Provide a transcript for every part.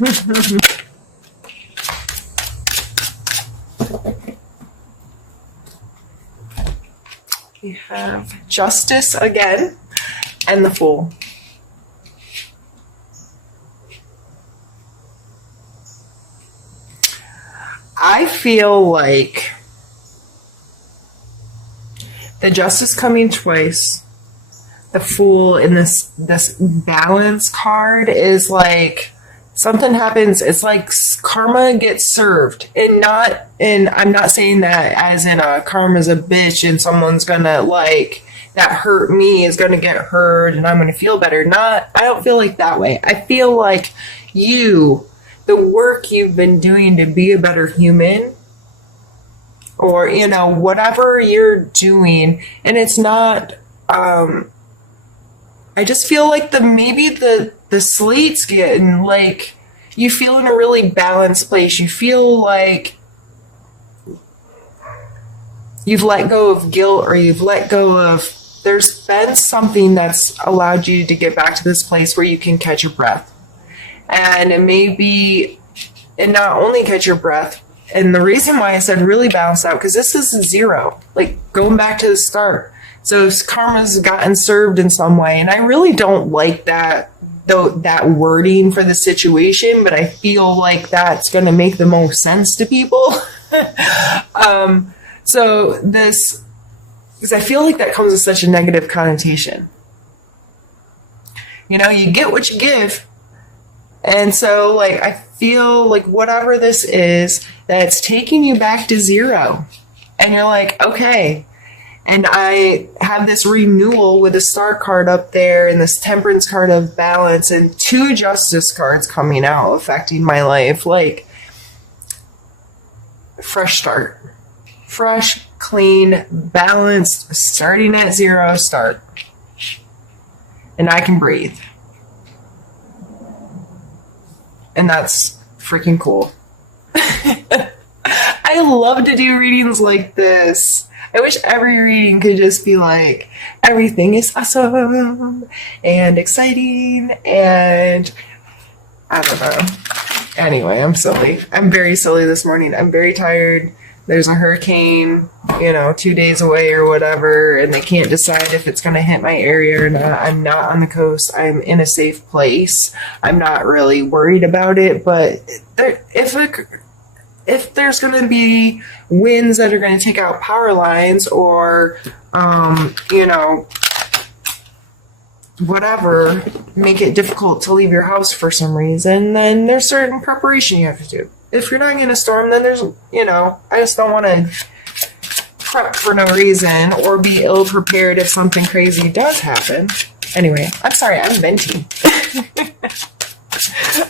We have Justice again and the Fool. I feel like the Justice coming twice, the Fool in this balance card is like something happens. It's like karma gets served, and I'm not saying that as in karma's a bitch and someone's gonna like that hurt me is gonna get hurt and I'm gonna feel better. I don't feel like that way. I feel like the work you've been doing to be a better human, or whatever you're doing, and it's not I just feel like the slate's getting like, you feel in a really balanced place. You feel like you've let go of guilt, or you've let go of, there's been something that's allowed you to get back to this place where you can catch your breath. And and not only catch your breath, and the reason why I said really balanced out, because this is 0, like going back to the start. So karma's gotten served in some way, and I really don't like that wording for the situation, but I feel like that's going to make the most sense to people. So this, because I feel like that comes with such a negative connotation. You get what you give. And so, like, I feel like whatever this is, that's taking you back to 0. And you're like, okay. And I have this renewal with the Star card up there and this Temperance card of balance and 2 Justice cards coming out affecting my life. Like, fresh start. Fresh, clean, balanced, starting at 0 start. And I can breathe. And that's freaking cool. I love to do readings like this. I wish every reading could just be like, everything is awesome and exciting, and I don't know. Anyway, I'm silly. I'm very silly this morning. I'm very tired. There's a hurricane, 2 days away or whatever, and they can't decide if it's going to hit my area or not. I'm not on the coast. I'm in a safe place. I'm not really worried about it, but if there's going to be winds that are going to take out power lines, or, whatever, make it difficult to leave your house for some reason, then there's certain preparation you have to do. If you're not in a storm, then there's, I just don't want to prep for no reason or be ill prepared if something crazy does happen. Anyway, I'm sorry, I'm venting.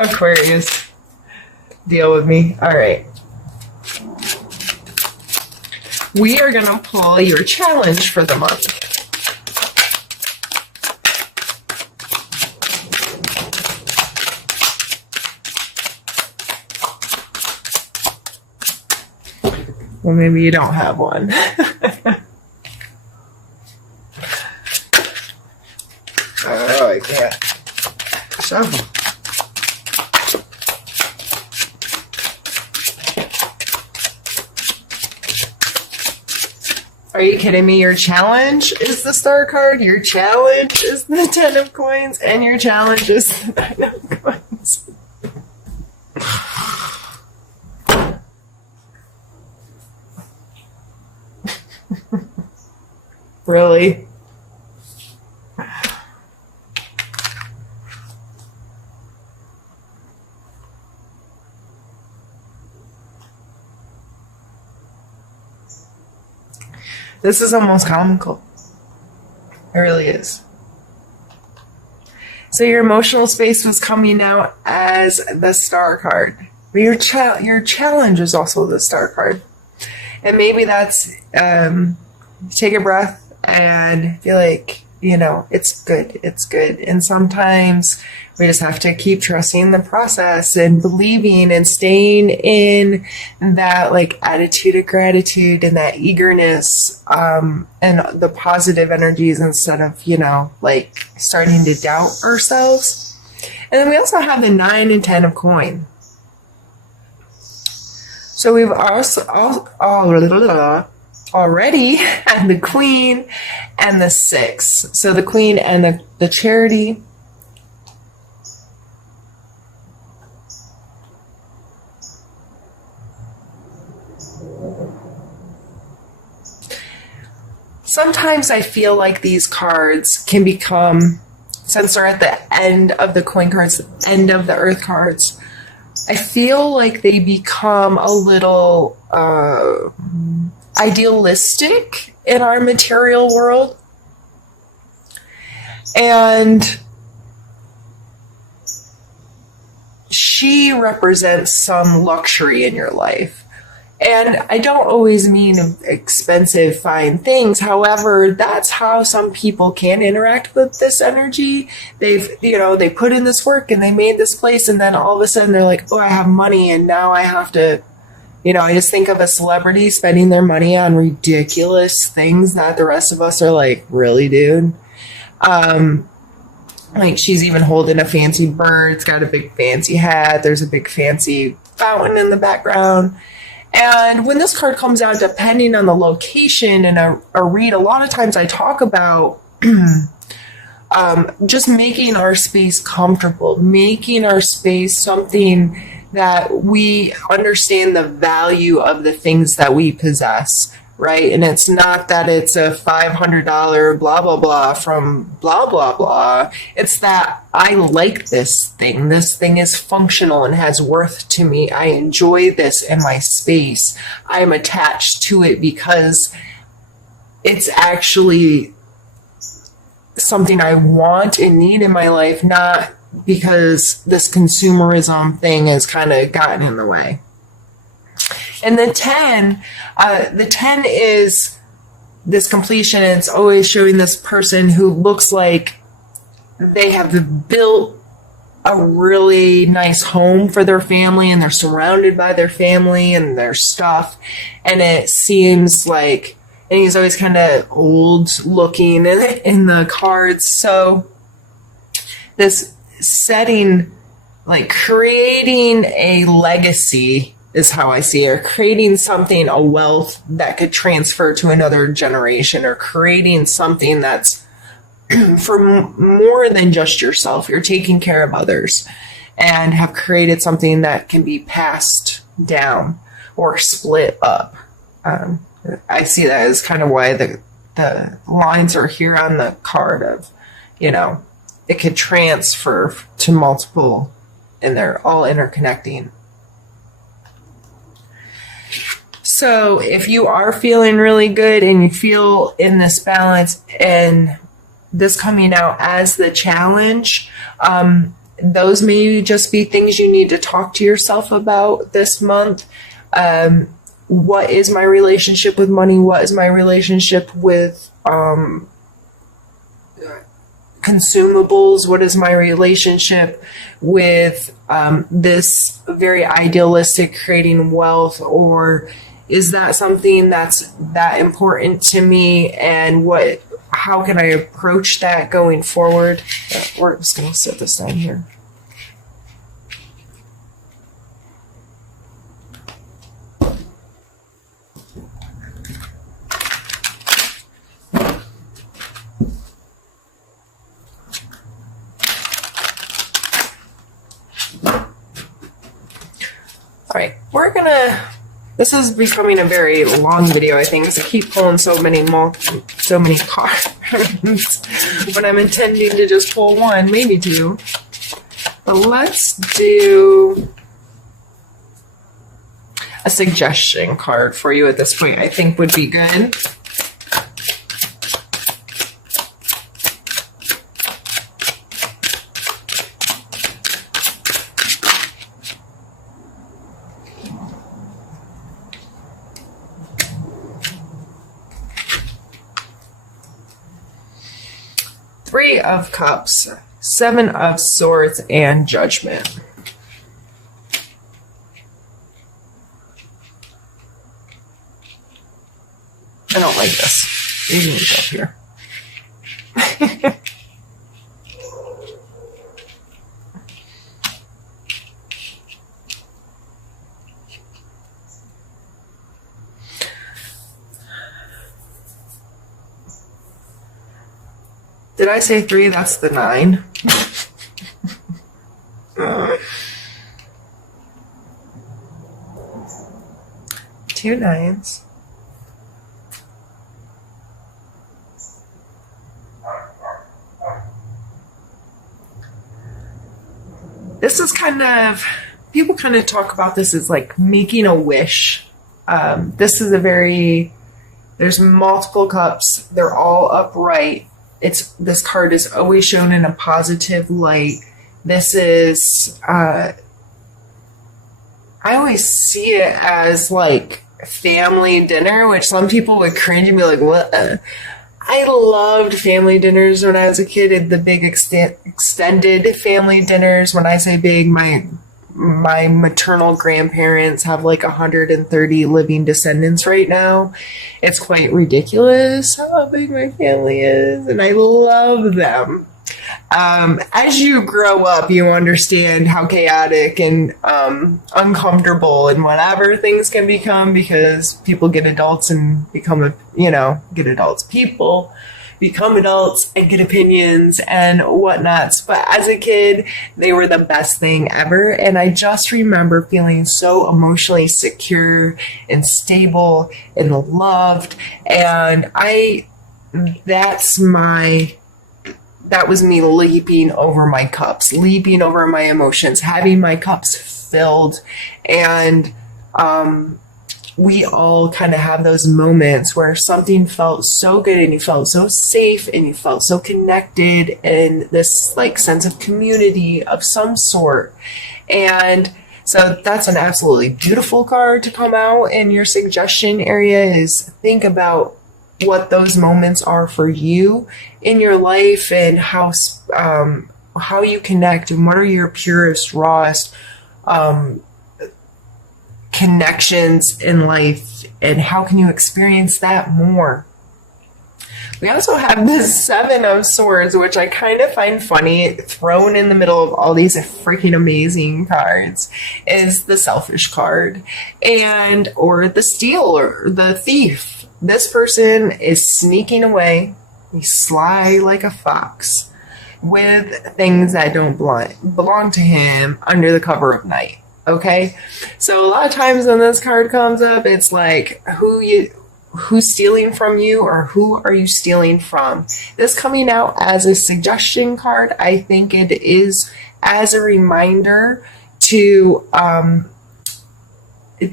Aquarius, deal with me. All right. We are going to pull your challenge for the month. Well, maybe you don't have one. Oh, I can't. Shuffle. Are you kidding me? Your challenge is the Star card, your challenge is the 10 of coins, and your challenge is the 9 of coins. Really? This is almost comical. It really is. So your emotional space was coming out as the Star card. But your challenge is also the Star card. And maybe that's take a breath and feel like, it's good. It's good. And sometimes we just have to keep trusting the process and believing and staying in that like attitude of gratitude and that eagerness, and the positive energies instead of, like starting to doubt ourselves. And then we also have the 9 and 10 of coin. So we've also already had the Queen and the 6. So the Queen and the Charity. Sometimes I feel like these cards can become, since they're at the end of the coin cards, end of the earth cards, I feel like they become a little idealistic in our material world. And she represents some luxury in your life. And I don't always mean expensive, fine things. However, that's how some people can interact with this energy. They put in this work and they made this place, and then all of a sudden they're like, oh, I have money and now I have to, I just think of a celebrity spending their money on ridiculous things that the rest of us are like, really, dude? Like she's even holding a fancy bird. It's got a big fancy hat. There's a big fancy fountain in the background. And when this card comes out, depending on the location in a read, a lot of times I talk about just making our space comfortable, making our space something that we understand the value of the things that we possess, right? And it's not that it's a $500 blah, blah, blah from blah, blah, blah. It's that I like this thing. This thing is functional and has worth to me. I enjoy this in my space. I am attached to it because it's actually something I want and need in my life, not because this consumerism thing has kind of gotten in the way. And the 10 is this completion. And it's always showing this person who looks like they have built a really nice home for their family and they're surrounded by their family and their stuff. And it seems like, and he's always kind of old looking in the cards. So this setting, like creating a legacy is how I see it, or creating something, a wealth that could transfer to another generation, or creating something that's for more than just yourself. You're taking care of others and have created something that can be passed down or split up. I see that as kind of why the lines are here on the card of, it could transfer to multiple, and they're all interconnecting. So if you are feeling really good and you feel in this balance and this coming out as the challenge, those may just be things you need to talk to yourself about this month. What is my relationship with money? What is my relationship with consumables? What is my relationship with this very idealistic creating wealth? Or is that something that's that important to me? And how can I approach that going forward? We're just going to set this down here. All right, this is becoming a very long video, I think, because I keep pulling so many cards. But I'm intending to just pull one, maybe two. But let's do a suggestion card for you at this point, I think would be good. Three of Cups, Seven of Swords, and Judgment. I don't like this. You can move up here. Did I say 3? That's the 9. 2 9s. This is kind of, people kind of talk about this as like making a wish. This is there's multiple cups. They're all upright. This card is always shown in a positive light. This is, I always see it as like family dinner, which some people would cringe and be like, what? I loved family dinners when I was a kid, the big extended family dinners. When I say big, my maternal grandparents have like 130 living descendants right now. It's quite ridiculous how big my family is, and I love them. As you grow up, you understand how chaotic and uncomfortable and whatever things can become, because people get adults and become, get adults. People become adults and get opinions and whatnots. But as a kid, they were the best thing ever. And I just remember feeling so emotionally secure and stable and loved. And that was me leaping over my cups, leaping over my emotions, having my cups filled. And we all kind of have those moments where something felt so good and you felt so safe and you felt so connected and this like sense of community of some sort. And so that's an absolutely beautiful card to come out in your suggestion area. Is think about what those moments are for you in your life and how you connect and what are your purest, rawest connections in life, and how can you experience that more. We also have the 7 of Swords, which I kind of find funny, thrown in the middle of all these freaking amazing cards, is the Selfish card, or the Stealer, the Thief. This person is sneaking away. He's sly like a fox with things that don't belong to him under the cover of night. Okay? So a lot of times when this card comes up, it's like, who's stealing from you, or who are you stealing from? This coming out as a suggestion card, I think it is as a reminder to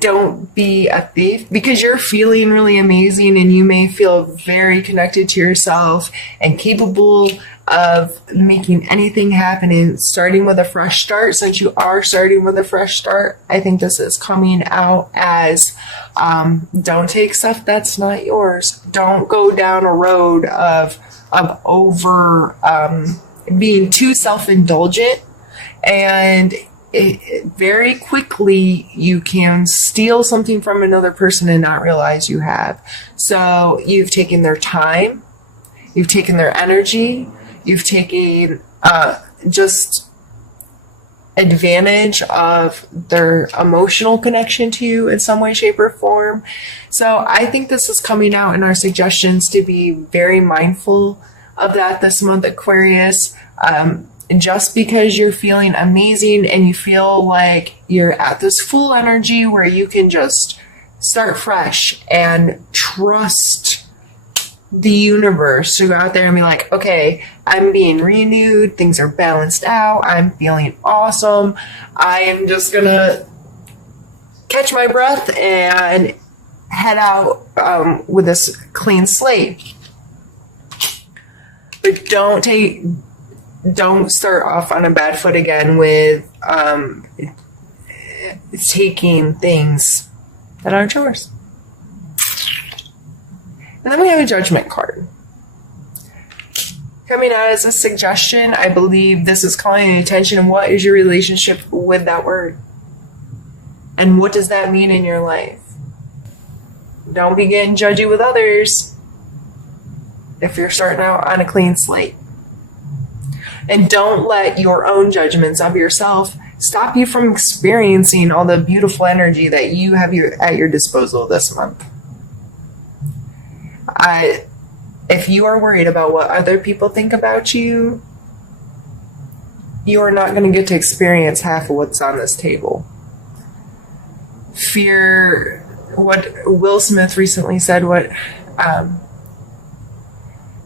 don't be a thief, because you're feeling really amazing and you may feel very connected to yourself and capable of making anything happen and starting with a fresh start. Since you are starting with a fresh start, I think this is coming out as don't take stuff that's not yours. Don't go down a road of over being too self-indulgent, and very quickly you can steal something from another person and not realize you have. So you've taken their time, you've taken their energy, you've taken just advantage of their emotional connection to you in some way, shape, or form. So I think this is coming out in our suggestions to be very mindful of that this month, Aquarius. Just because you're feeling amazing and you feel like you're at this full energy where you can just start fresh and trust the universe to go out there and be like, okay, I'm being renewed, things are balanced out, I'm feeling awesome, I am just gonna catch my breath and head out with this clean slate. But don't start off on a bad foot again with taking things that aren't yours. And then we have a Judgment card. Coming out as a suggestion, I believe this is calling attention. What is your relationship with that word? And what does that mean in your life? Don't be getting judgy with others if you're starting out on a clean slate. And don't let your own judgments of yourself stop you from experiencing all the beautiful energy that you have at your disposal this month. If you are worried about what other people think about you, you are not going to get to experience half of what's on this table. Fear, what Will Smith recently said,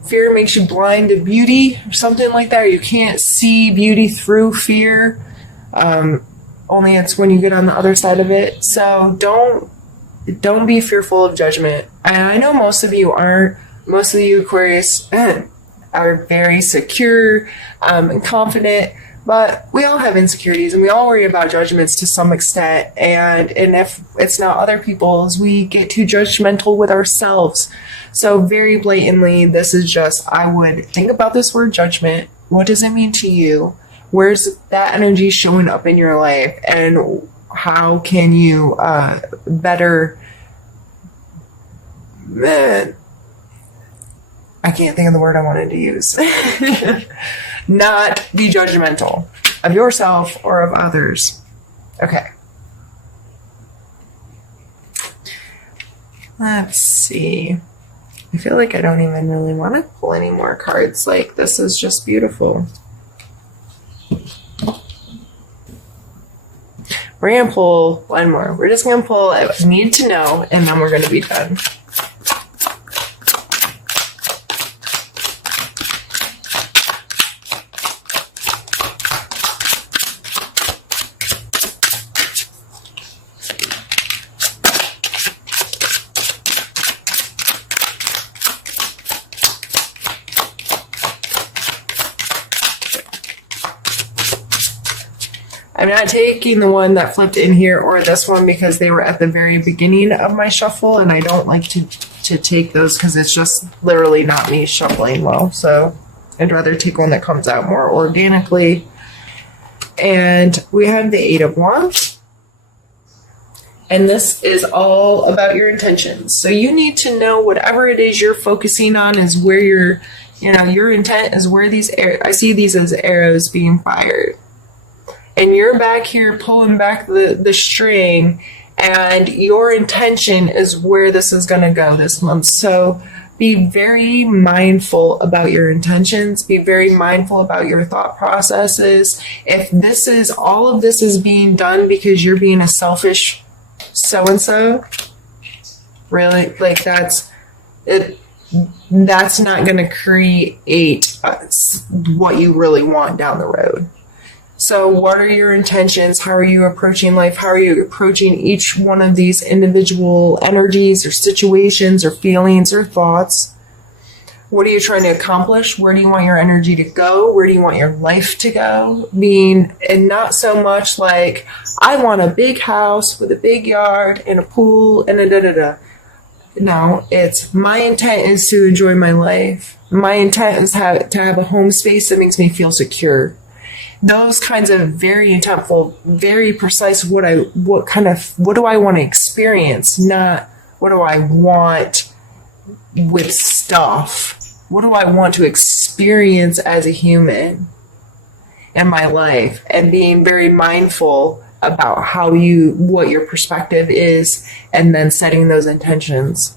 fear makes you blind to beauty, or something like that. Or you can't see beauty through fear. Only it's when you get on the other side of it. So don't be fearful of judgment. And I know most of you aren't. Most of you Aquarius are very secure and confident. But we all have insecurities, and we all worry about judgments to some extent. And if it's not other people's, we get too judgmental with ourselves. So very blatantly, this is just, I would think about this word judgment. What does it mean to you? Where's that energy showing up in your life? And how can you better... I can't think of the word I wanted to use. Not be judgmental of yourself or of others. Okay. Let's see. I feel like I don't even really want to pull any more cards. Like, this is just beautiful. We're going to pull one more. We're just going to pull I need to know, and then we're going to be done. I'm not taking the one that flipped in here or this one because they were at the very beginning of my shuffle, and I don't like to take those because it's just literally not me shuffling well. So I'd rather take one that comes out more organically. And we have the Eight of Wands. And this is all about your intentions. So you need to know whatever it is you're focusing on is where your intent is, where these I see these as arrows being fired. And you're back here pulling back the string, and your intention is where this is going to go this month. So be very mindful about your intentions. Be very mindful about your thought processes. If this is, all of this is being done because you're being a selfish so-and-so, really, like that's not going to create what you really want down the road. So what are your intentions? How are you approaching life? How are you approaching each one of these individual energies or situations or feelings or thoughts? What are you trying to accomplish? Where do you want your energy to go? Where do you want your life to go? And not so much like, I want a big house with a big yard and a pool and a da-da-da. No, it's my intent is to enjoy my life. My intent is to have a home space that makes me feel secure. Those kinds of very intentful, very precise, what do I want to experience, not what do I want with stuff. What do I want to experience as a human in my life? And being very mindful about what your perspective is, and then setting those intentions.